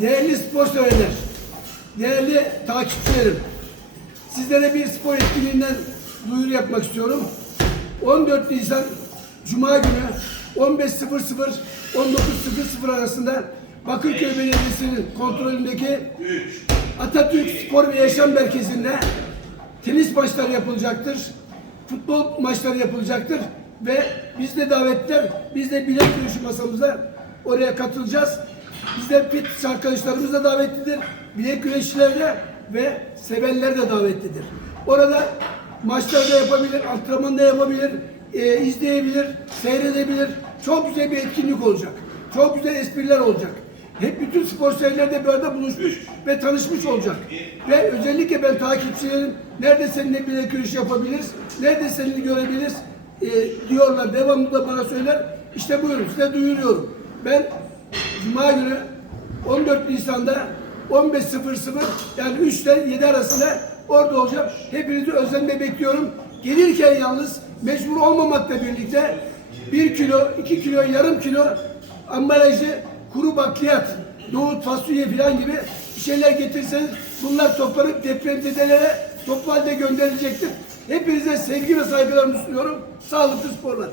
Değerli spor severler, değerli takipçilerim, sizlere bir spor etkinliğinden duyuru yapmak istiyorum. 14 Nisan Cuma günü 15.00 19.00 arasında Bakırköy Belediyesi'nin kontrolündeki Atatürk Spor ve Yaşam Merkezi'nde tenis maçları yapılacaktır. Futbol maçları yapılacaktır ve biz de davetler, biz de bilet görüşü masamıza oraya katılacağız. Biz de fitness arkadaşlarımız da davetlidir. Bilek güreşçiler de ve sevenler de davetlidir. Orada maçlar da yapabilir, antrenman da yapabilir, e, izleyebilir, seyredebilir. Çok güzel bir etkinlik olacak. Çok güzel espriler olacak. Hep bütün spor severler de böyle buluşmuş ve tanışmış olacak. Ve özellikle ben takipçilerim nerede seninle bir görüş yapabiliriz, nerede seninle görebiliriz e, diyorlar. Devamlı da bana söyler. İşte buyurun size duyuruyorum. Ben Cuma günü 14 Nisan'da 15.00 yani 3 ile 7 arasında orada olacağım. Hepinizi özlemle bekliyorum. Gelirken yalnız mecbur olmamakla birlikte 1 kilo, 2 kilo, yarım kilo ambalajı kuru bakliyat, nohut, fasulye falan gibi bir şeyler getirseniz bunlar toplanıp depremzedelere toplu halde gönderilecektir. Hepinize sevgi ve saygılarımı sunuyorum. Sağlıklı sporlar.